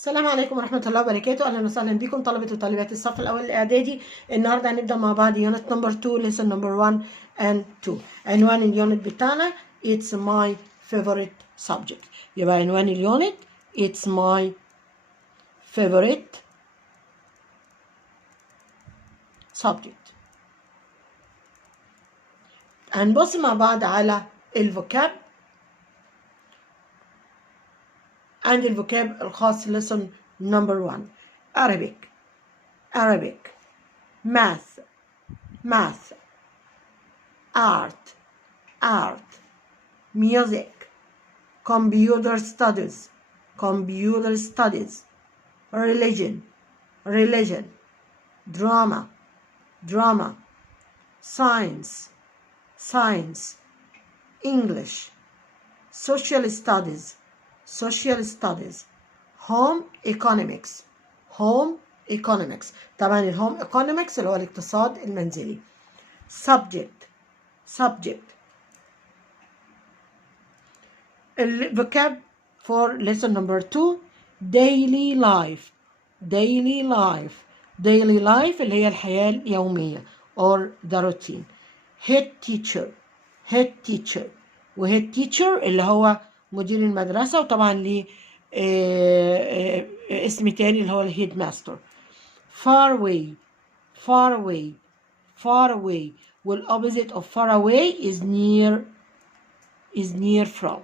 السلام عليكم ورحمة الله وبركاته. أهلا وسهلا بكم طلبة وطالبات الصف الأول الإعدادي. النهاردة هنبدأ مع بعض يونت نمبر 2 lesson number 1 and 2. عنوان اليونت بتاعنا It's my favorite subject. يبقى عنوان اليونت It's my favorite subject. هنبص مع بعض على الفوكاب عند الفوكاب الخاص lesson number 1. Arabic, math, art, music, computer studies, religion, drama, science, English, social studies, home economics. طبعا الهوم economics اللي هو الاقتصاد المنزلي. subject الفوكاب for lesson number 2 daily life اللي هي الحياة اليومية or the routine. head teacher وhead teacher اللي هو مدير المدرسة، وطبعا ليه اسم تاني اللي هو الهيد ماستر. far away والopposite of far away is near from.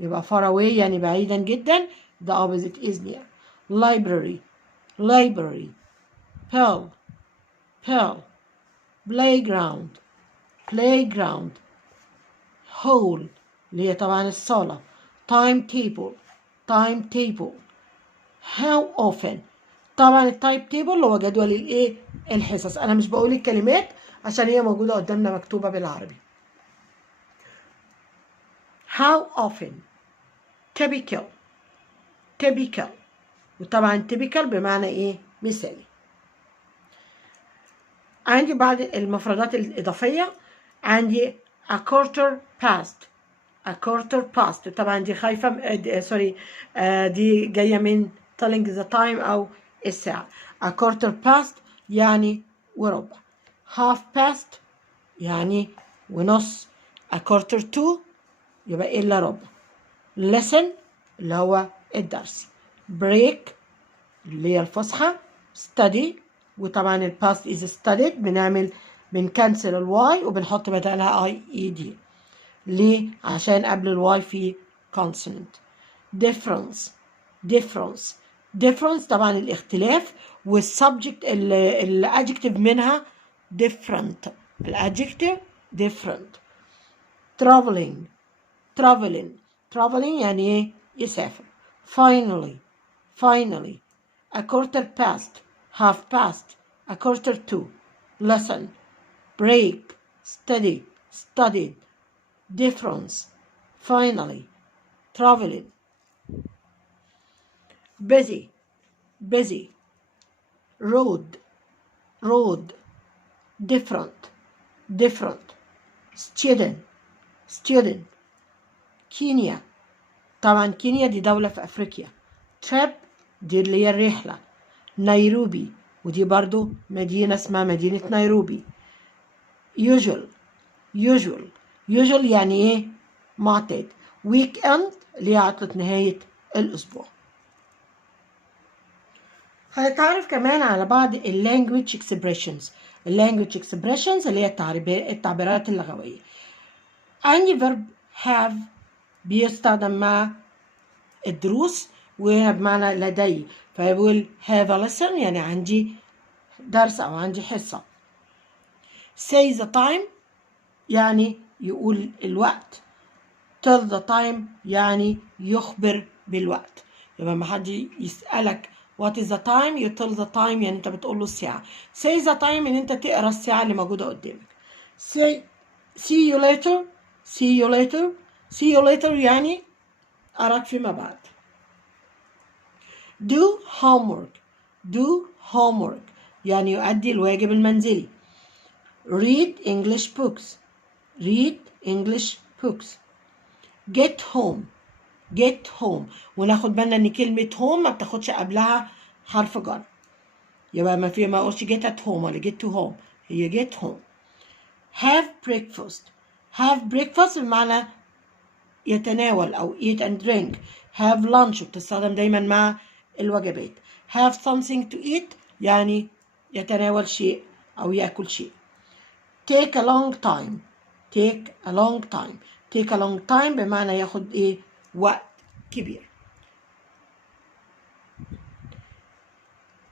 يبقى far away يعني بعيدا جدا، the opposite is near. library pearl playground hall اللي هي طبعا الصالة. timetable how often طبعا التايم تيبل اللي هو جدول الايه الحصص. انا مش بقول الكلمات عشان هي موجوده قدامنا مكتوبه بالعربي. how often typical وطبعا typical بمعنى ايه مثالي. عندي بعض المفردات الاضافيه. عندي a quarter past طبعا دي خايفه دي جايه من telling the time او الساعه. a quarter past يعني وربع. half past يعني ونص. a quarter to يبقى الا ربع. lesson اللي هو الدرس. break اللي هي الفسحه. study وطبعا الباست is studied بنكنسل الواي وبنحط بدلها اي اي دي. ليه؟ عشان قبل الواي في consonant. difference طبعا الاختلاف، والسبجكت الادجكتيف منها different. الادجكتيف different. traveling يعني ايه يسافر. finally a quarter past half past a quarter to. lesson break studied difference finally traveling. busy road different student كينيا طبعا كينيا دي دولة في أفريقيا. trip دي اللي هي الرحلة. نيروبي ودي برضو مدينة اسمها مدينة نيروبي. usual يعني ايه معتاد. weekend اللي هي عطلة نهاية الأسبوع. هنتعرف كمان على بعض language expressions اللي هي التعبيرات اللغوية. عندي verb have بيستخدم مع الدروس وبمعنى لدي، فيقول have a lesson يعني عندي درس أو عندي حصة. say the time يعني يقول الوقت. tell the time يعني يخبر بالوقت. يبقى ما حد يسألك what is the time you tell the time يعني انت بتقول له الساعة. say the time ان انت تقرا الساعة اللي موجودة قدامك. say see you later يعني أراك فيما بعد. do homework يعني يؤدي الواجب المنزلي. read English books get home get home. وناخد بالنا ان كلمة home ما بتاخدش قبلها حرف جر، يبقى ما اقولش get at home ولا get to home، هي get home. have breakfast. have breakfast بمعنى يتناول أو eat and drink. have lunch بتستخدم دايما مع الوجبات. have something to eat يعني يتناول شيء أو يأكل شيء. take a long time. take a long time. take a long time بمعنى ياخد إيه؟ وقت كبير.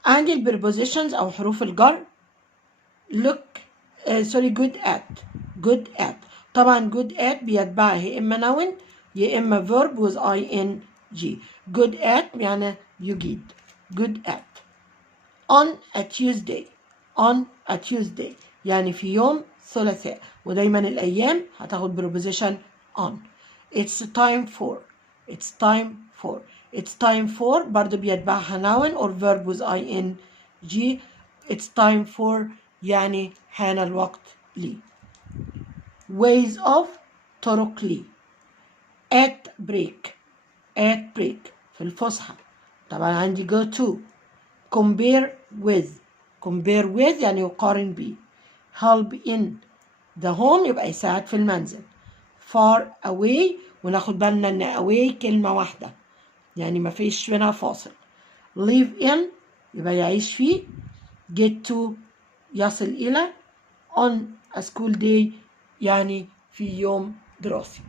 عندي البريبوزيشنز أو حروف الجر. look good at. good at طبعا good at بيتبعها يا إما noun يا إما verb with ing. good at يعني يجيد. good at. on a Tuesday. on a Tuesday يعني في يوم ثلاثاء، ودايما الأيام هتاخد preposition on. it's time for. it's time for. it's time for برضو بيتبعها noun or verb with ing. it's time for يعني حان الوقت لي. ways of طرق لي. at break. at break في الفسحة. طبعا عندي go to. compare with. compare with يعني يقارن بيه. help in the home يبقى يساعد في المنزل. far away وناخد بالنا ان away كلمة واحدة يعني ما فيش منها فاصل. live in يبقى يعيش فيه. get to يصل إلى. on a school day يعني في يوم دراسي.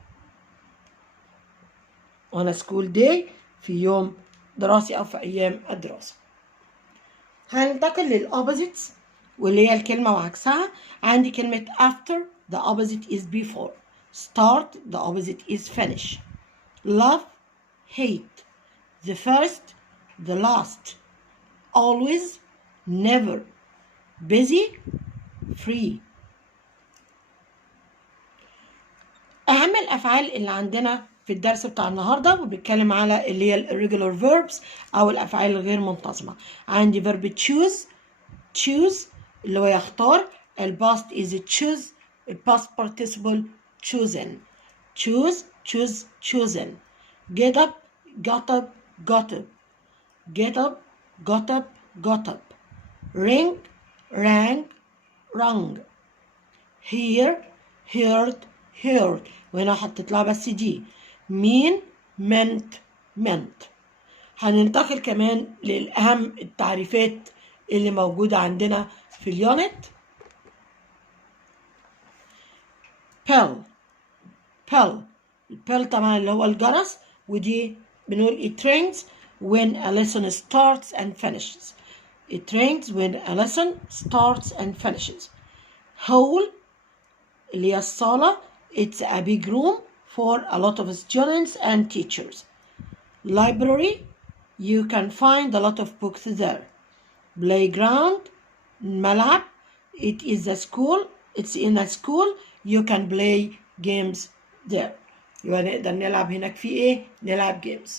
on a school day في يوم دراسي أو في أيام الدراسة. هننتقل للopposites واللي هي الكلمة وعكسها. عندي كلمة after the opposite is before. start the opposite is finish. love hate. the first the last. always never. busy free. أهم الأفعال اللي عندنا في الدرس بتاع النهاردة وبيتكلم على اللي هي irregular verbs أو الأفعال الغير منتظمة. عندي verb choose. choose اللي هو يختار. الباست is choose. الباست participle chosen. choose choose chosen. get up got up got up. get up got up got up. ring rang rung. hear heard heard وهنا حطيت لها بس دي. mean meant meant. هننتقل كمان للأهم التعريفات اللي موجودة عندنا في اليونت. bell. bell. bell طبعا اللي هو الجرس، ودي بنقول it rings when a lesson starts and finishes. it rings when a lesson starts and finishes. hall اللي هي الصالة. it's a big room for a lot of students and teachers. library you can find a lot of books there. playground ملعب. it is a school. it's in a school you can play games there. يبقى نقدر نلعب هناك في ايه؟ نلعب games.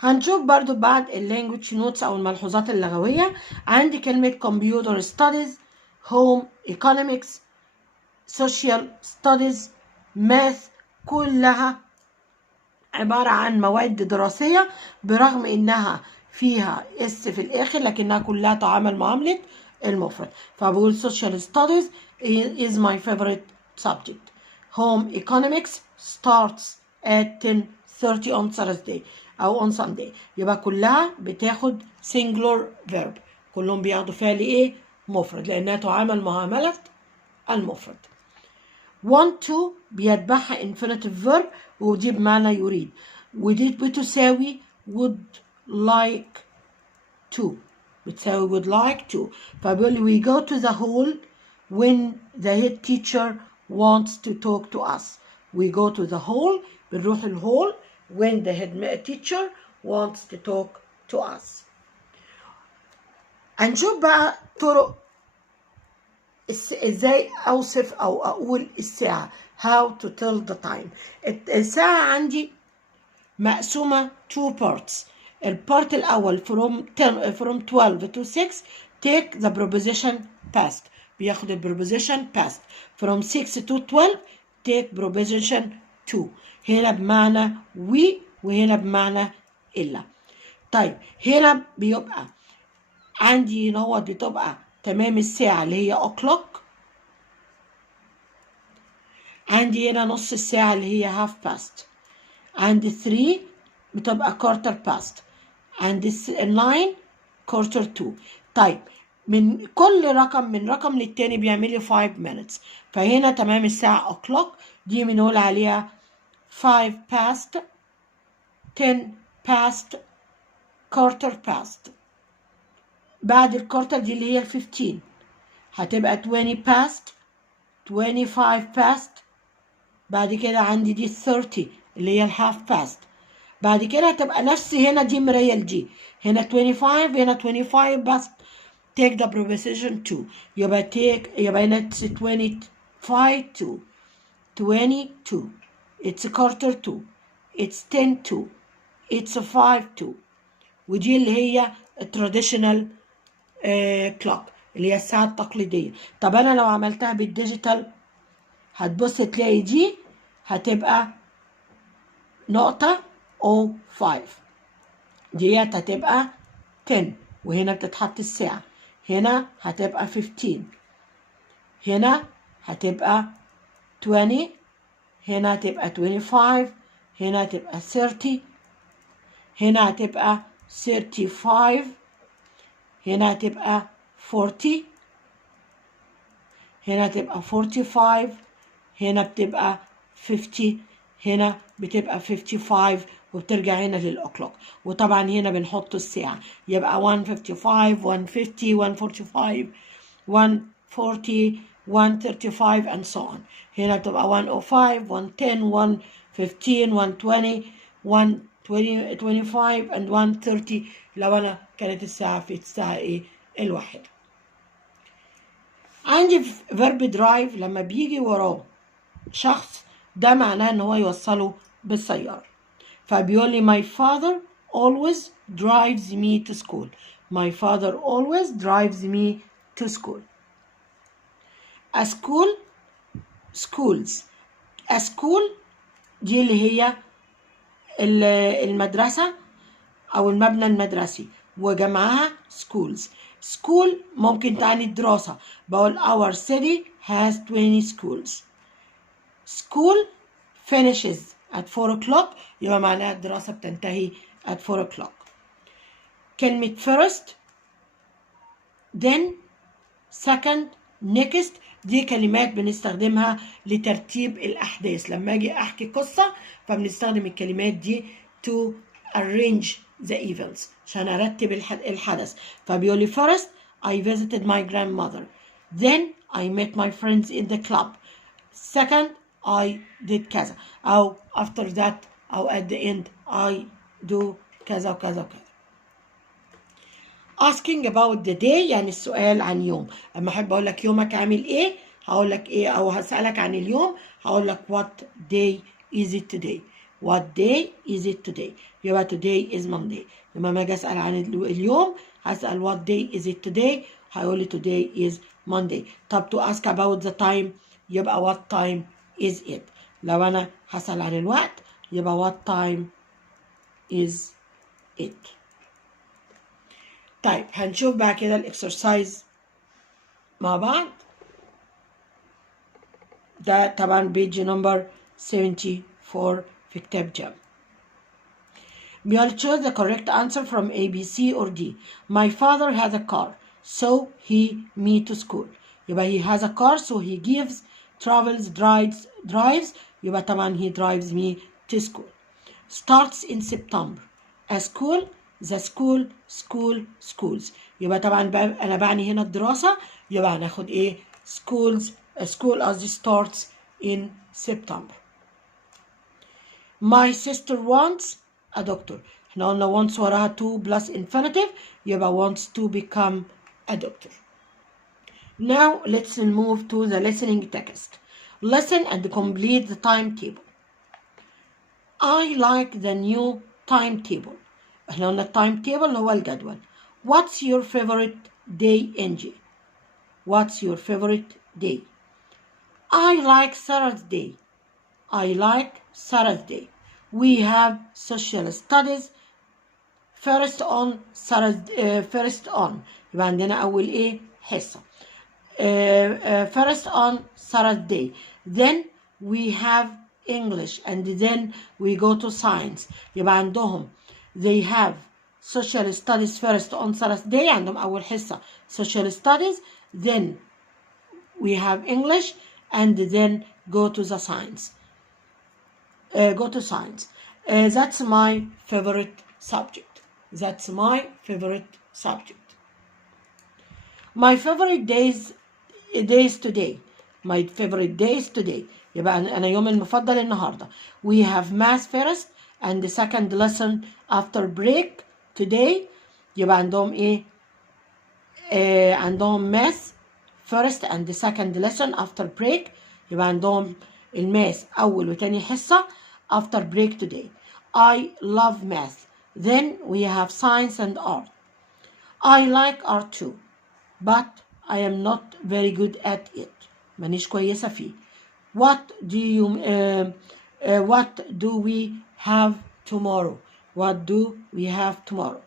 هنشوف برضو بعد اللانجوج نوتس او الملحوظات اللغوية. عندي كلمة computer studies. home economics social studies math كلها عبارة عن مواد دراسية برغم انها فيها اس في الاخر لكنها كلها تعامل معاملة المفرد. فبقول social studies is my favorite subject. home economics starts at 10:30 on Thursday او on Sunday. يبقى كلها بتاخد singular verb. كلهم بياخدوا فعل ايه؟ مفرد لانها تعامل معاملة المفرد. want to بيتبعها infinitive verb ودي بمعنى يريد، ودي بتساوي would like to. بتساوي would like to. فبيقول we go to the hall when the head teacher wants to talk to us. we go to the hall بنروح الهول when the head teacher wants to talk to us. هنشوف بقى طرق ازاي اوصف او اقول الساعة. how to tell the time. الساعة عندي مقسومة two parts. البارت الأول from 12 to 6 take the preposition past. بياخد الpreposition past. from 6 to 12 take preposition to. هنا بمعنى وهنا بمعنى إلا. طيب هنا بيبقى عندي هنا بتبقى تمام الساعة اللي هي o'clock. عندي هنا نص الساعة اللي هي half past. عندي 3 بتبقى quarter past. عندي 9 quarter to. طيب من كل رقم من رقم للتاني بيعمل لي 5 minutes. فهنا تمام الساعة o'clock دي بنقول عليها 5 past 10 past quarter past. بعد الكورتر دي اللي هي 15 هتبقى 20 past 25 past. بعد كده عندي دي 30 اللي هي الهاف باست. بعد كده هتبقى نفس هنا دي مراية لدي. هنا 25 هنا 25 بس take the preposition to. يبقى هنا 25 to 22 it's a quarter to it's 10 to it's a 5 to. ودي اللي هي traditional clock اللي هي الساعة التقليدية. طب أنا لو عملتها بالديجيتال هتبص تلاقي دي هتبقى نقطة O5 ديت هتبقى 10 وهنا بتتحط الساعة. هنا هتبقى 15 هنا هتبقى 20 هنا هتبقى 25 هنا هتبقى 30 هنا هتبقى 35 هنا هتبقى 40 هنا هتبقى 45 هنا بتبقى 50 هنا بتبقى 55 وبترجع هنا للأوكلوك. وطبعا هنا بنحط الساعة يبقى 155 150 145 140 135 and so on. هنا بتبقى 105 110 115 120 125 and 130 لو أنا كانت الساعة في الساعة إيه الواحدة. عندي verb drive لما بيجي وراه شخص ده معناه ان هو يوصله بالسيارة. فبيقول لي my father always drives me to school. My father always drives me to school. A school schools. A school دي اللي هي المدرسة أو المبنى المدرسي وجمعها schools. school ممكن تعني الدراسة. بقول our city has 20 schools. school finishes at 4 o'clock يبقى معناها الدراسة بتنتهي at 4 o'clock. كلمة first then second next دي كلمات بنستخدمها لترتيب الأحداث. لما أجي أحكي قصة فبنستخدم الكلمات دي to arrange the events عشان أرتب الحدث. فبيقول لي first I visited my grandmother. Then I met my friends in the club. Second I did كذا أو after that أو at the end I do كذا وكذا وكذا. asking about the day يعني السؤال عن يوم. أما أحب أقول لك يومك عامل إيه هقول لك إيه أو هسألك عن اليوم هقول لك what day is it today. what day is it today. يبقى today is Monday. لما أجي أسأل عن اليوم هسأل what day is it today هيقول لي today is Monday. طب to ask about the time يبقى what time is it. لو أنا هسأل عن الوقت يبقى what time is it. طيب هنشوف بقى كده الاكسرسايز مع بعض. ده طبعا بيج نمبر 74 في كتاب جام. بيقول choose the correct answer from A, B, C or D. My father has a car so he me to school. يبقى he has a car so he gives travels drives يبقى طبعا he drives me to school. starts in September. A school the school schools. يبقى طبعا أنا بعني هنا الدراسة يبقى هناخد إيه schools. school as starts in September. My sister wants a doctor. احنا قلنا wants وراها to plus infinitive يبقى wants to become a doctor. Now let's move to the listening text. Listen and complete the timetable. I like the new timetable. احنا قلنا timetable هو الجدول. What's your favorite day Angie? What's your favorite day? I like Saturday. I like Saturday. We have social studies first on Saturday. First on يبقى عندنا أول إيه حصة. First on Saturday. Then we have English and then we go to science. يبقى عندهم they have social studies first on Saturday. عندهم أول حصة social studies. Then we have English and then go to the science. Go to science. That's my favorite subject. That's my favorite subject. My favorite days today. My favorite days today. يبقى أنا يوم المفضل النهاردة. We have math first and the second lesson after break today. يبقى عندهم إيه؟ عندهم math first and the second lesson after break. يبقى عندهم الماث أول وتاني حصة after break today. I love math. Then we have science and art. I like art too, but I am not very good at it. مانيش كويسة فيه. What do we have tomorrow? What do we have tomorrow?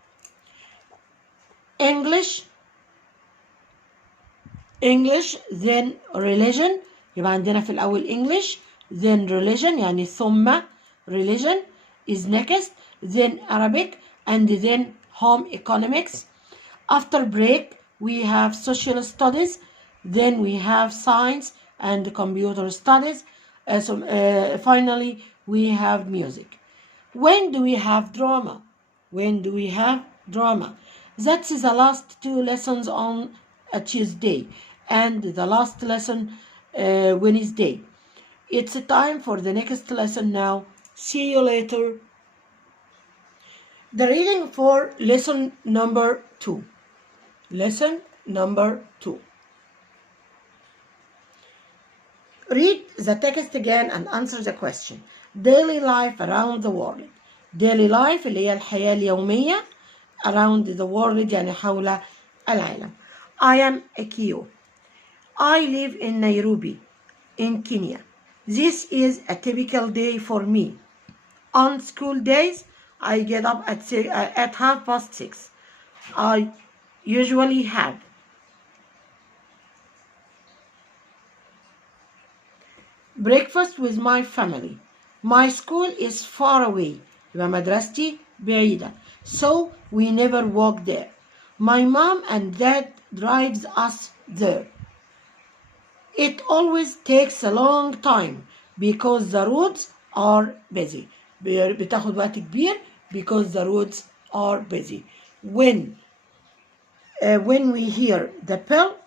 English, then religion. يبقى عندنا في الأول English, then religion يعني ثم religion is next, then Arabic, and then home economics. After break, we have social studies, then we have science and computer studies. Finally, we have music. When do we have drama? When do we have drama? That's the last two lessons on a Tuesday and the last lesson Wednesday. It's time for the next lesson now. See you later. The reading for lesson number 2. Lesson number 2. Read the text again and answer the question. Daily life around the world. Daily life اللي هي الحياة اليومية around the world يعني حول العالم. I am Akio. I live in Nairobi, in Kenya. This is a typical day for me. On school days, I get up at 6:30. I usually have breakfast with my family. My school is far away. يبقى مدرستي بعيدة. So we never walk there. My mom and dad drives us there. It always takes a long time because the roads are busy. بتاخد وقت كبير because the roads are busy. When we hear the bell,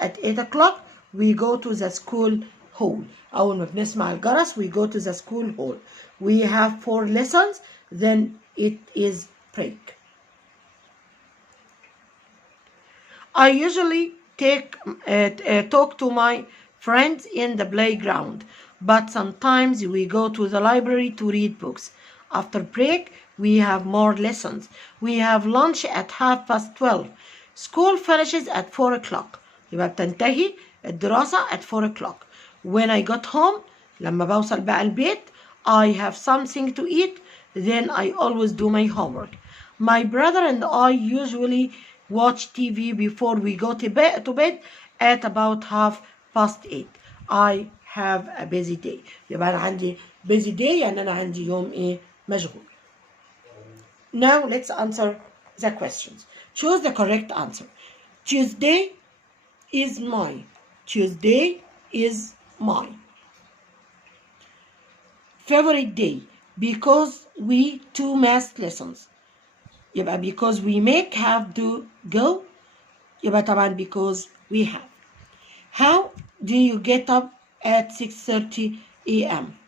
at 8 o'clock, we go to the school hall. أول ما بنسمع الجرس, we go to the school hall. We have 4 lessons, then it is break. I usually talk to my friends in the playground, but sometimes we go to the library to read books. After break, we have more lessons. We have lunch at 12:30. School finishes at 4 o'clock. يبقى بتنتهي الدراسة at 4 o'clock. When I got home, لما بوصل بقى البيت, I have something to eat, then I always do my homework. My brother and I usually watch TV before we go to bed at about 8:30. I have a busy day. يبقى أنا عندي busy day يعني أنا عندي يوم إيه مشغول. Now let's answer the questions. Choose the correct answer. Tuesday is my. Tuesday is my favorite day because we 2 math lessons. يبقى because we make have to go. يبقى طبعا because we have. How do you get up at 6:30 a.m.?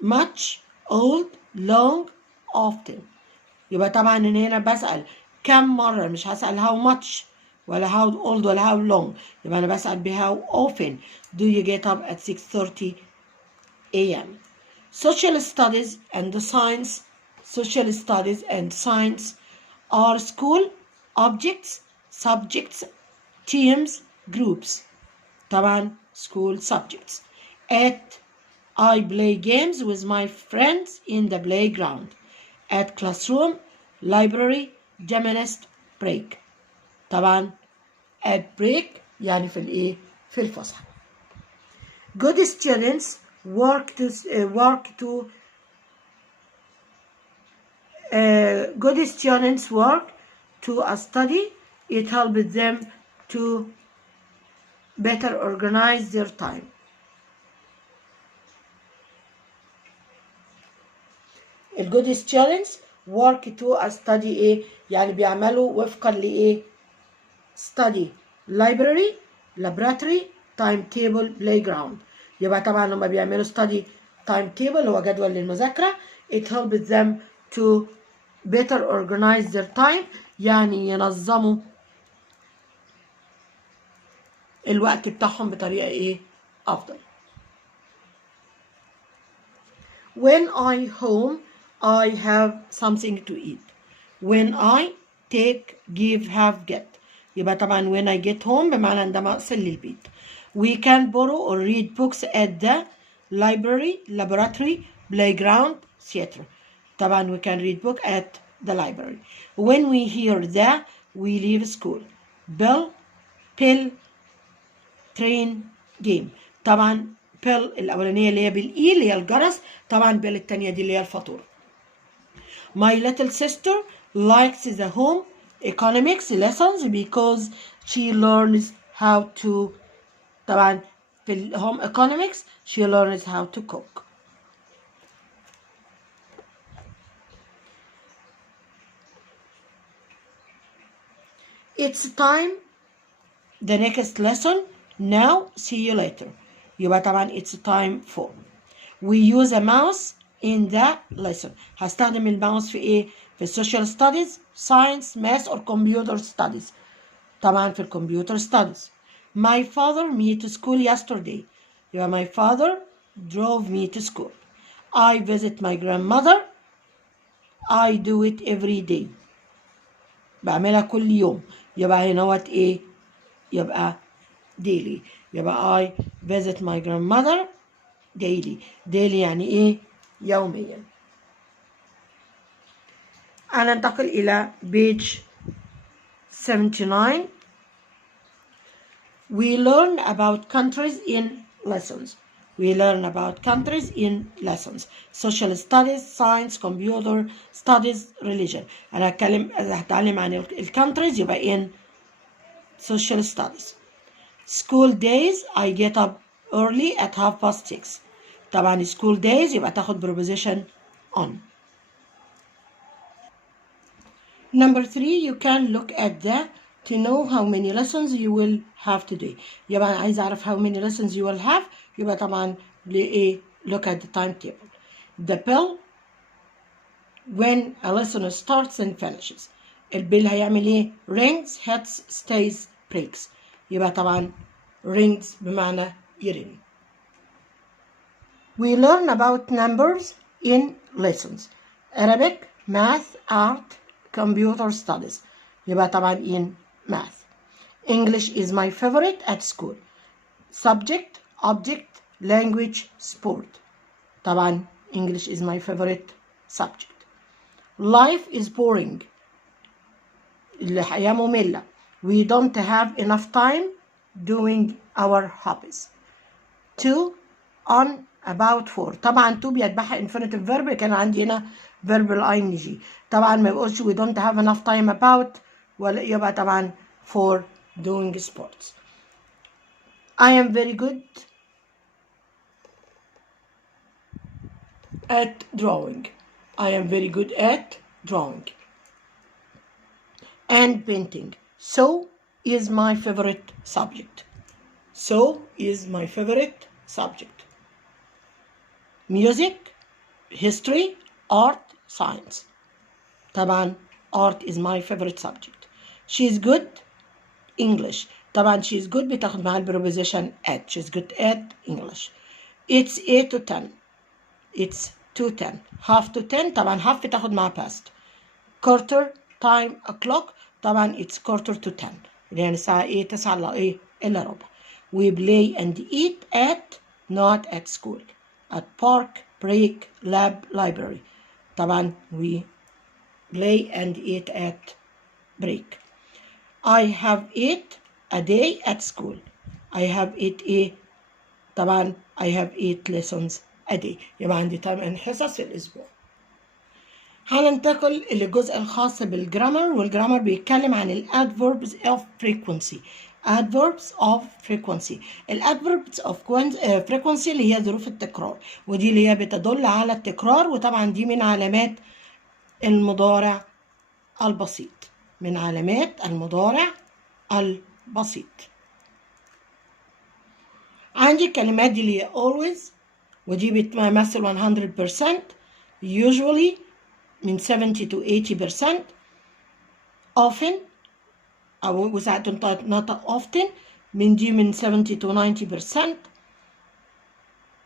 Much, old, long, often. يبقى طبعا هنا بسأل كم مرة, مش هسأل how much ولا how old ولا how long. يبقى أنا بسأل how often do you get up at 6:30 a.m. Social studies and science. Social studies and science are school objects, subjects, teams, groups. طبعا school subjects. At I play games with my friends in the playground. At classroom, library, gymnast, break. طبعا at break يعني في الايه؟ في الفسحة. Good students good students work to study. It helps them to better organize their time. الجود students work to study ايه؟ يعني بيعملوا وفقا لايه؟ study library laboratory timetable playground. يبقى طبعا لما بيعملوا study timetable هو جدول للمذاكرة. it helps them to better organize their time يعني ينظموا الوقت بتاعهم بطريقة ايه؟ أفضل. When I home I have something to eat. When I take give have get. يبقى طبعا when I get home بمعنى عندما أصل للبيت. We can borrow or read books at the library, laboratory, playground, theater. طبعا we can read book at the library. When we hear the we leave school. Bell, pill, train, game. طبعا pill الأولانية اللي هي بالإي اللي هي الجرس. طبعا pill التانية دي اللي هي الفاتورة. My little sister likes the home economics lessons because she learns how to طبعا في ال home economics she learns how to cook. It's time the next lesson. Now see you later. يبقى طبعا it's time for. We use a mouse in the lesson. هستخدم الماوس في ايه؟ في social studies, science, math or computer studies. طبعا في computer studies. My father me to school yesterday. يبقى my father drove me to school. I visit my grandmother. I do it every day. بعملها كل يوم. يبقى هنا وات ايه؟ يبقى daily. يبقى I visit my grandmother daily. daily يعني ايه؟ يوميا. أنا ننتقل إلى page 79. We learn about countries in lessons. We learn about countries in lessons. Social studies, science, computer studies, religion. أنا هتعلم عن countries يبقى in social studies. School days I get up early at 6:30. طبعا school days يبقى تاخد preposition on. Number 3 you can look at the to know how many lessons you will have today. يبقى أنا عايز أعرف how many lessons you will have. يبقى طبعا لإيه؟ look at the timetable. The bell when a lesson starts and finishes. البيل هيعمل إيه؟ rings, hits, stays, breaks. يبقى طبعا rings بمعنى يرن. We learn about numbers in lessons. Arabic, math, art, computer studies. يبقى طبعا in math. English is my favorite at school. Subject, object, language, sport. طبعا English is my favorite subject. Life is boring. الحياة مملة. We don't have enough time doing our hobbies. To, on, about, for. طبعا to بيتبعها infinitive verb. كان عندي هنا verb ing. طبعا ما يقولش we don't have enough time about ولا يبقى طبعا for doing sports. I am very good at drawing. I am very good at drawing and painting. So is my favorite subject. So is my favorite subject. Music, history, art, science. طبعا art is my favorite subject. She is good English. طبعا she is good بتاخد معها preposition at. She is good at English. It's 8 to 10. It's 2 10. Half to 10. طبعا half بتاخد معها past. Quarter, time, o'clock. طبعا it's quarter to 10. يعني الساعة ايه 9 إلا ربع. we play and eat at not at school at park break lab library طبعا we play and eat at break. I have eight a day at school. I have eight طبعا I have 8 lessons a day. يبقى عندي 8 حصص في الأسبوع. هننتقل للجزء الخاص بالجرامر، والجرامر بيتكلم عن ال adverbs of frequency. adverbs of frequency. ال adverbs of frequency اللي هي ظروف التكرار، ودي اللي هي بتدل على التكرار، وطبعا دي من علامات المضارع البسيط. من علامات المضارع البسيط. عندي الكلمات دي اللي هي always، ودي بتمثل 100%، usually من 70 to 80%، often أو وساعات تنطق often من دي من 70 to 90%،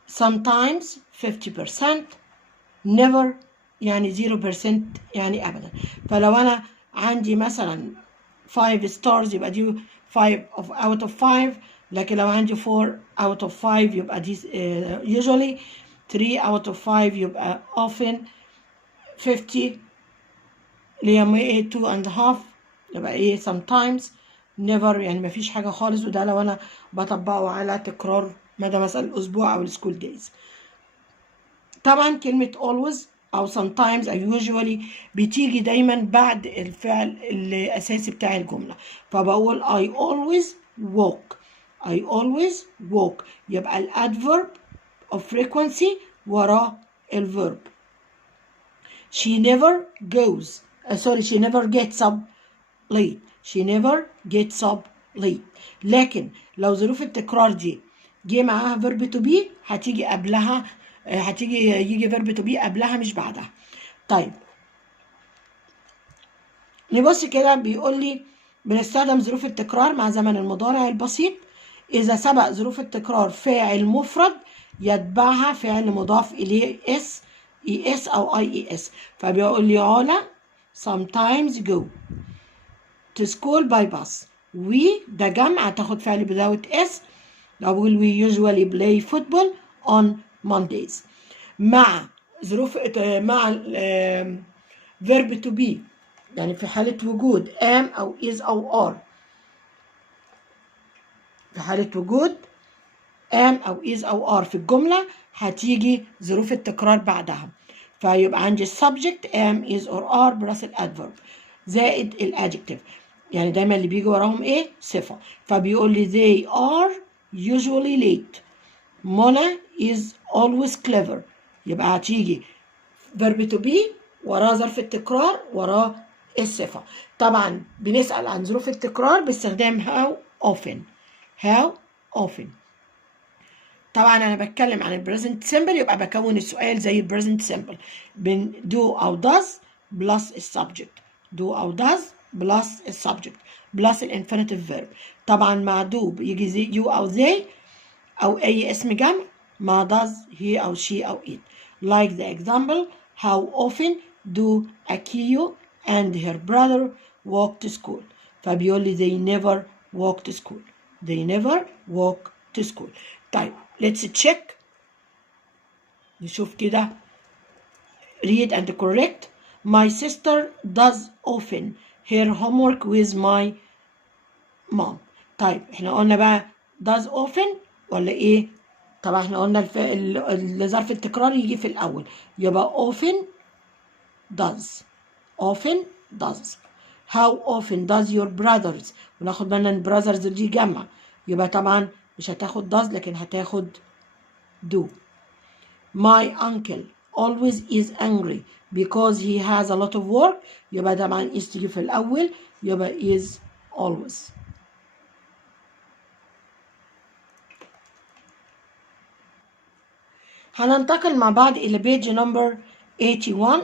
sometimes 50%، never يعني 0% يعني أبدا. فلو أنا عندي مثلا 5 stars يبقى دي 5 out of 5، لكن لو عندي 4 out of 5 يبقى دي usually، 3 out of 5 يبقى often، 50 اللي هي 2.5 يبقى sometimes، never يعني مفيش حاجة خالص، وده لو أنا بطبقه على تكرار مدى مثلا الأسبوع أو السكول دايز. طبعا كلمة always أو sometimes أو usually بتيجي دايما بعد الفعل الأساسي بتاع الجملة، فبقول I always walk. I always walk يبقى ال adverb of frequency وراه الverb. She never goes she never gets up late. She never gets up late. لكن لو ظروف التكرار دي جه معاها verb to be هتيجي قبلها يجي verb to be قبلها مش بعدها. طيب نبص كده، بيقول لي بنستخدم ظروف التكرار مع زمن المضارع البسيط إذا سبق ظروف التكرار فاعل مفرد يتبعها فعل مضاف إليه es أو ies. فبيقول لي علا sometimes go to school by bus. we ده جمع تاخد فعل without s. لو بقول we usually play football on Mondays. مع ظروف مع verb to be يعني في حالة وجود am أو is أو are. في حالة وجود am أو is أو are في الجملة هتيجي ظروف التكرار بعدها، فيبقى عندي subject am is or are بلس الادفرب زائد الادجكتيف، يعني دايما اللي بيجي وراهم ايه؟ صفة. فبيقول لي they are usually late. منى is always clever. يبقى هتيجي verb to be وراه ظرف التكرار وراه الصفة. طبعا بنسأل عن ظروف التكرار باستخدام how often. how often. طبعا انا بتكلم عن البريزنت سيمبل يبقى بكون السؤال زي البريزنت سيمبل بين do او does بلس السبجكت. do او does بلس السبجكت بلس الانفينيتيف فيرب. طبعا مع do بيجي زي you او they او اي اسم جمع، مع does he او she او it. like the example how often do Akiyo and her brother walk to school. فبيقول لي they never walk to school. they never walk to school. طيب let's check نشوف كده. read and correct. my sister does often her homework with my mom. طيب احنا قلنا بقى does often ولا ايه؟ طبعا احنا قلنا ظرف التكرار يجي في الاول يبقى often does. often does. how often does your brothers، وناخد بالنا ان brothers دي جمع يبقى طبعا مش هتاخد does لكن هتاخد do. my uncle always is angry because he has a lot of work. يبقى طبعا is تيجي في الأول يبقى is always. هننتقل مع بعض إلى page number 81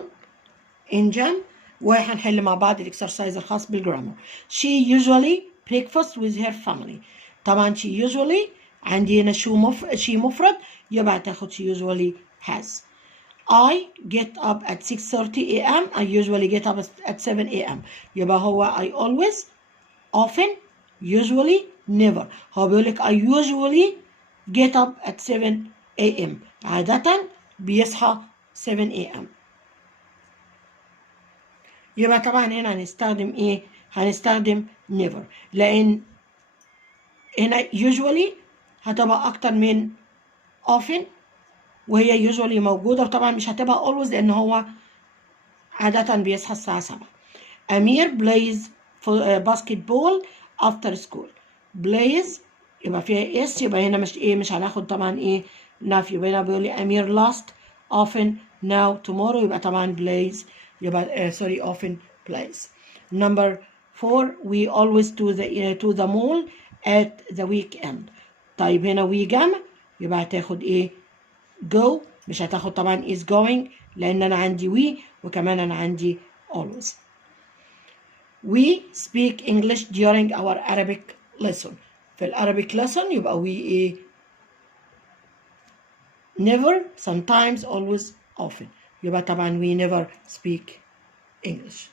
in Jam، وهنحل مع بعض الإكسرسايز الخاص بالجرامر. she usually breakfast with her family. طبعا she usually عندي هنا she مفرد يبقى هتاخد she usually has. I get up at 6:30 a.m. I usually get up at 7 a.m. يبقى هو I always, often, usually, never. هو بيقول لك I usually get up at 7 a.m. عادة بيصحى 7 a.m. يبقى طبعا هنا هنستخدم ايه؟ هنستخدم never، لان هنا usually هتبقى اكتر من often، وهي usually موجودة، وطبعا مش هتبقى always لان هو عادة بيصحى الساعة 7. أمير plays basketball after school. plays يبقى فيها اس، يبقى هنا مش هناخد طبعا ايه نفي، يبقى هنا بيقول لي أمير last often now tomorrow، يبقى طبعا plays، يبقى sorry often plays. Number 4 we always to the mall at the weekend. طيب هنا we جمع، يبقى هتاخد ايه go، مش هتاخد طبعا is going لان انا عندي we وكمان انا عندي always. We speak English during our Arabic lesson. في الأرابيك lesson يبقى we ايه never, sometimes, always, often. يبقى طبعا we never speak English.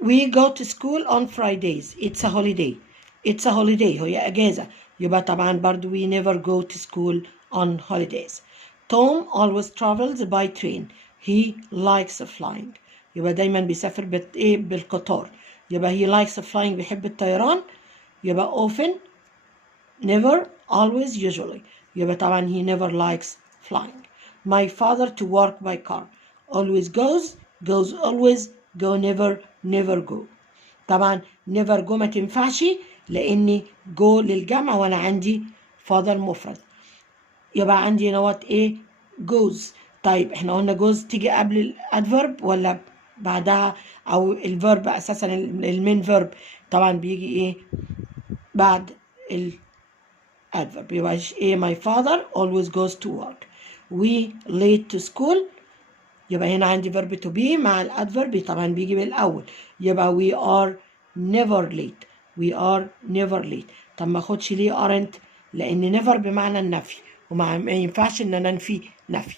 We go to school on Fridays. It's a holiday. It's a holiday. هي أجازة. يبقى طبعا برضو we never go to school on holidays. Tom always travels by train. He likes flying. يبقى دايما بيسافر بالقطار. يبقى he likes flying بيحب الطيران. يبقى often, never, always, usually. يبقى طبعا he never likes flying. My father to work by car. Always goes, goes always, go never, never go. طبعا never go ما تنفعش لاني go للجمع وانا عندي father مفرد. يبقى عندي نوت ايه goes. طيب احنا قلنا goes تيجي قبل الادفرب ولا بعدها، او الفيرب اساسا المين فيرب طبعا بيجي ايه بعد الادفرب. يبقى ايه my father always goes to work. we late to school، يبقى هنا عندي verb to be مع الادفرب طبعا بيجي بالاول، يبقى we are never late. we are never late. طب ما اخدش ليه aren't؟ لان never بمعنى النفي وما ينفعش ان انا انفي نفي.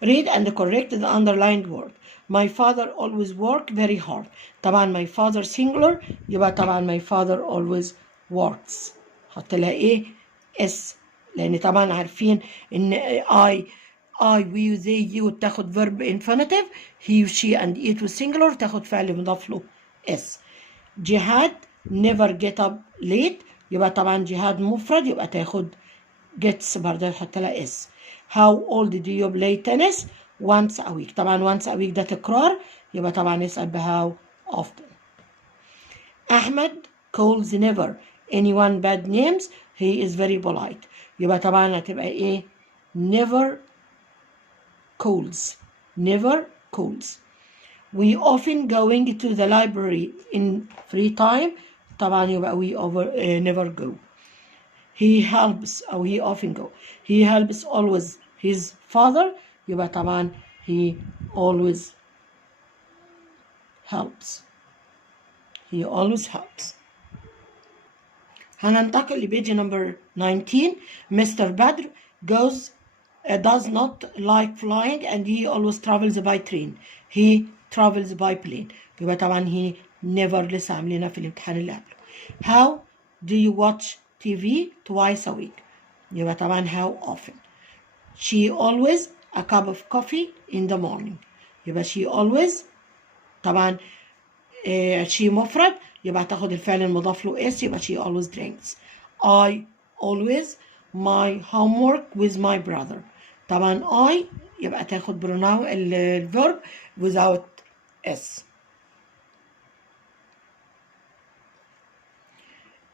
Read and correct the underlined word. My father always work very hard. طبعا my father singular، يبقى طبعا my father always works. حط لها ايه اس، لان طبعا عارفين ان I we they you تاخد verb infinitive، he she and it was singular تاخد فعل مضاف له اس. جهاد never get up late، يبقى طبعا جهاد مفرد يبقى تاخد gets برضه تحط لها اس. How old do you play tennis? Once a week. طبعا once a week ده تكرار، يبقى طبعا نسأل ب how often. أحمد calls never anyone bad names. He is very polite. يبقى طبعا هتبقى ايه never calls. never calls. We often going to the library in free time. طبعا يبقى we never go. He helps أو he often go. He helps always his father، يبقى طبعا he always helps. he always helps. هننتقل لبيج number 19. Mr. Badr does not like flying and he always travels by train. He travels by plane. يبقى طبعا he never لسه عاملينها في الامتحان اللي قبله. How do you watch TV twice a week؟ يبقى طبعا how often. She always a cup of coffee in the morning. يبقى she always طبعا she مفرد يبقى تاخد الفعل المضاف له اس، يبقى she always drinks. I always my homework with my brother. طبعا I يبقى تاخد pronoun الverb without s.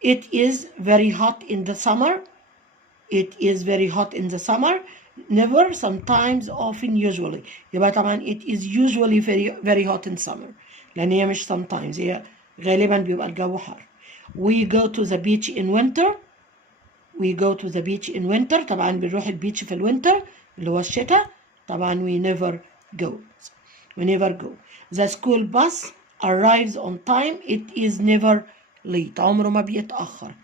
It is very hot in the summer. It is very hot in the summer. Never, sometimes, often, usually. يبقى طبعا it is usually very hot in summer. لأن هي مش sometimes، هي غالبا بيبقى الجو حر. We go to the beach in winter. We go to the beach in winter. طبعا بنروح البيتش في الوينتر اللي هو الشتاء. طبعا we never go. We never go. The school bus arrives on time. It is never late. عمره ما بيتأخر.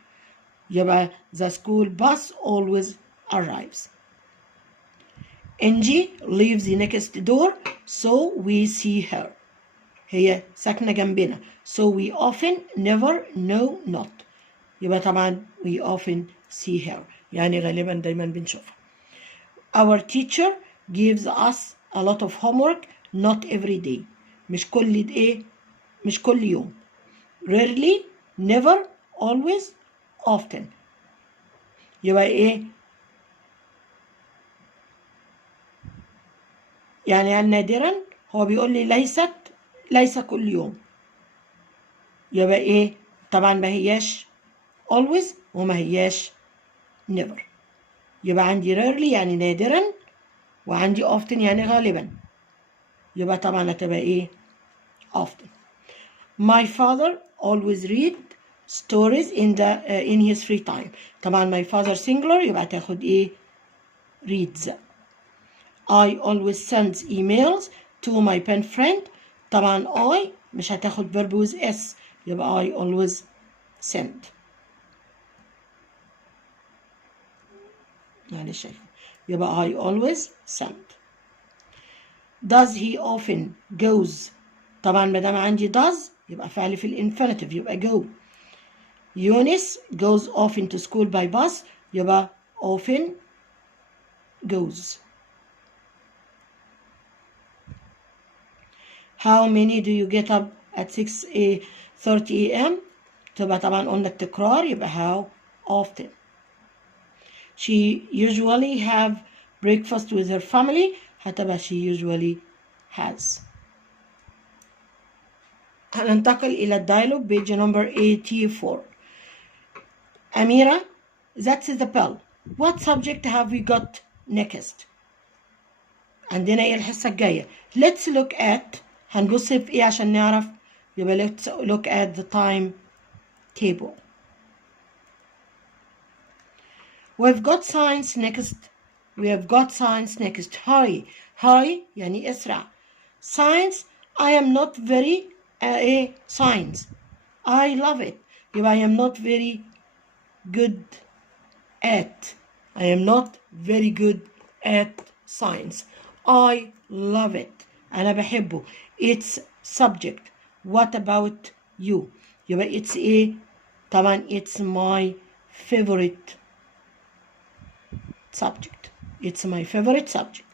يبقى the school bus always arrives. Angie lives next door, so we see her. هي ساكنة جنبنا. So we often, never, no, not. يبقى طبعا we often see her. يعني غالبا دايما بنشوفها. Our teacher gives us a lot of homework, not every day. مش كل يوم. Rarely, never, always, often. يبقى ايه؟ يعني نادرا، هو بيقول لي ليس كل يوم. يبقى ايه؟ طبعا ما هياش always وما هياش never. يبقى عندي rarely يعني نادرا، وعندي often يعني غالبا. يبقى طبعا هتبقى ايه؟ often. My father always read stories in his free time. طبعا my father singular يبقى تاخد ايه؟ reads. I always send emails to my pen friend. طبعا I مش هتاخد verb with s يبقى I always send. معلش يبقى I always send. Does he often goes. طبعا ما دام عندي does يبقى فعل في الانفينيتيف يبقى go. Eunice goes often to school by bus يبقى often goes. How many do you get up at 6:30 a.m. تبقى طبعا قلنا التكرار يبقى how often. She usually have breakfast with her family هتبقى she usually has. هننتقل إلى الدايلوج page number 84. أميرة, that's the bell. What subject have we got next? عندنا إيه الحصة الجاية؟ Let's look at. هنبص في إيه عشان نعرف؟ يبقى let's look at the time table. We've got science next. We have got science next. Hurry. Hurry يعني اسرع. Science, I am not very science. I love it. يبقى I am not very good at. I am not very good at science. I love it. أنا بحبه. It's subject. What about you? يبقى it's إيه؟ طبعا it's my favorite subject. It's my favorite subject.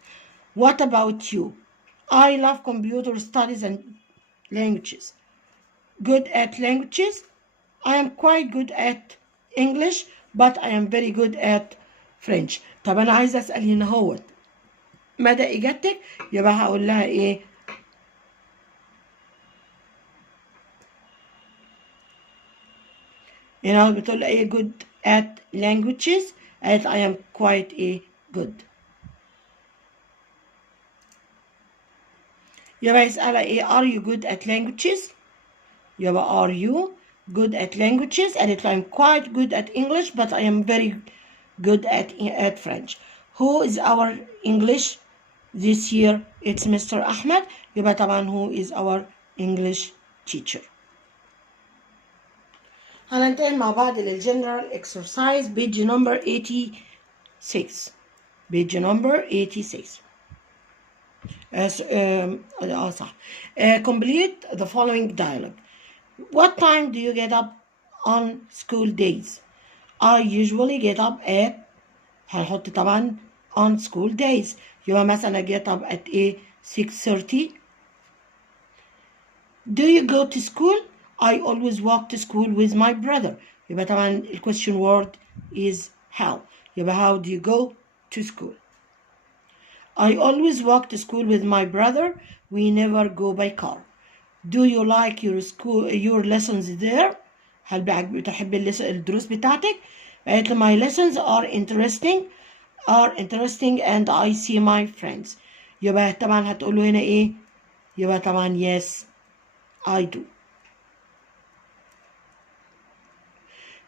What about you? I love computer studies and languages. Good at languages? I am quite good at English, but I am very good at French. طب أنا عايزة أسأل هنا هو مدى إجابتك؟ يبقى هقول لها إيه؟ هنا بتقول لها إيه good at languages؟ قالت I am quite good. يبقى يسألها إيه are you good at languages؟ يبقى are you good at languages؟ قالت له I'm quite good at English but I am very good at French. Who is our English this year? It's Mr. Ahmed. يبقى طبعا who is our English teacher. هننتقل مع بعض للجنرال exercise page number 86. page number 86. صح. Complete the following dialogue. What time do you get up on school days? I usually get up at هنحط طبعا on school days. يبقى مثلا get up at 6:30. Do you go to school? I always walk to school with my brother. يبقى طبعا ال question word is how. يبقى how do you go to school? I always walk to school with my brother. We never go by car. Do you like your lessons there? هل بتحب الدروس بتاعتك؟ قالت له my lessons are interesting and I see my friends. يبقى طبعا هتقول له هنا ايه؟ يبقى طبعا yes I do.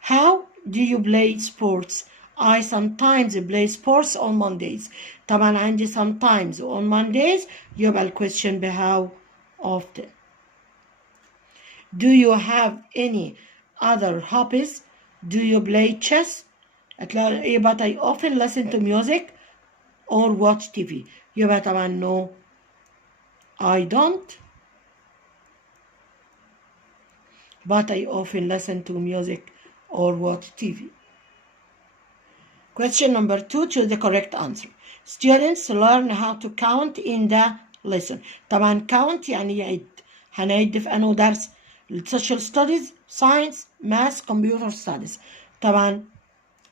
How do you play sports? I sometimes play sports on Mondays. طبعا عندي sometimes on Mondays يبقى ال question ب how often. Do you have any other hobbies? Do you play chess? But I often listen to music or watch TV. يبقى طبعا no I don't. but I often listen to music or watch TV. Question number 2, choose the correct answer. Students learn how to count in the lesson. طبعا count يعني يعد. هنعد في أنه درس؟ social studies, science, math, computer studies. طبعا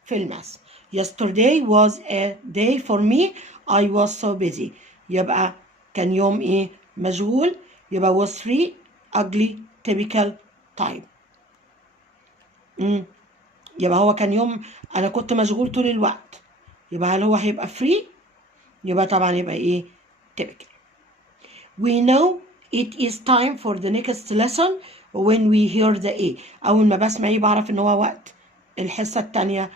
في الماس. Yesterday was a day for me. I was so busy. يبقى كان يوم ايه؟ مشغول. يبقى was free, ugly, typical, time. يبقى هو كان يوم انا كنت مشغول طول الوقت. يبقى هل هو هيبقى free؟ يبقى طبعا يبقى ايه؟ typical. We know it is time for the next lesson when we hear the A. أول ما بسمع إيه بعرف إن هو وقت الحصة التانية.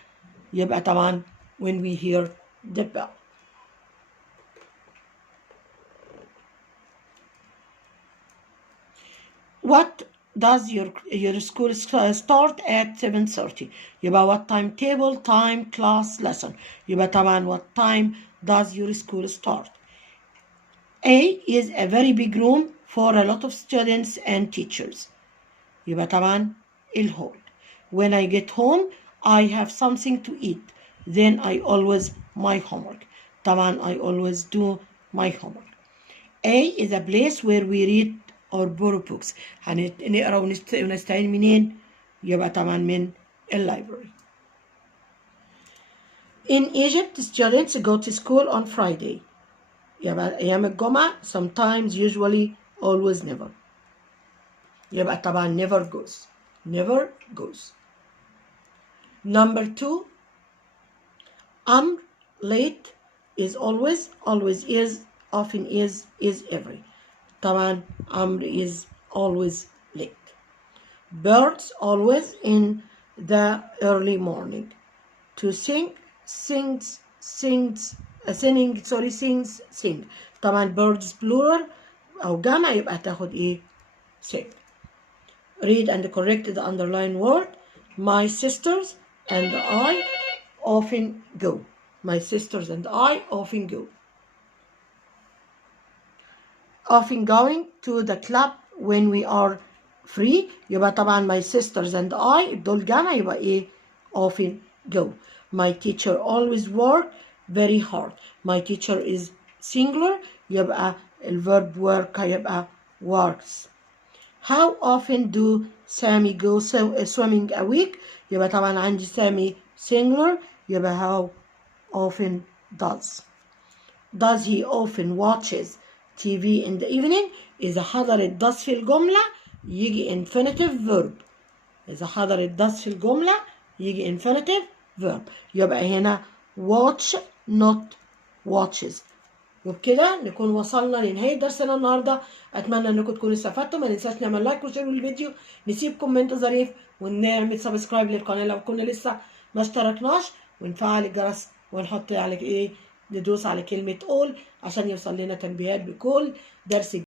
يبقى طبعا when we hear the bell. What does your school start at 7:30? يبقى what timetable, time, class, lesson. يبقى طبعا what time does your school start? A is a very big room for a lot of students and teachers. يبقى طبعا الهول. When I get home I have something to eat. Then I always my homework. طبعا I always do my homework. A is a place where we read or borrow books. هنقرا ونستعين منين؟ يبقى طبعا من library. In Egypt students go to school on Friday. يبقى أيام الجمعة sometimes, usually, always, never. يبقى طبعا never goes. Never goes. Number 2, late is always, always is, often is every. طبعا is always late. Birds always in the early morning. To sing, sings, sings, sing. طبعا birds plural أو جمع يبقى تاخد إيه؟ sing. Read and correct the underlined word. My sisters and I often go. My sisters and I often go. Often going to the club when we are free. يبقى طبعا my sisters and I دول جمع يبقى إيه؟ often go. My teacher always work very hard. My teacher is singular يبقى الverb work هيبقى works. How often do Sammy go swimming a week? يبقى طبعا عندي Sammy singular يبقى how often does. Does he often watches TV in the evening? إذا حضرت does في الجملة يجي infinitive verb. إذا حضرت does في الجملة يجي infinitive verb. يبقى هنا watch not watches. وبكده نكون وصلنا لنهاية درسنا النهارده. اتمنى انكم تكونوا استفدتوا. ما ننساش نعمل لايك وشير للفيديو، نسيب كومنت ظريف، ونعمل سبسكرايب للقناه لو كنا لسه ما اشتركناش، ونفعل الجرس ونحط على ايه، ندوس على كلمه all عشان يوصل لنا تنبيهات بكل درس.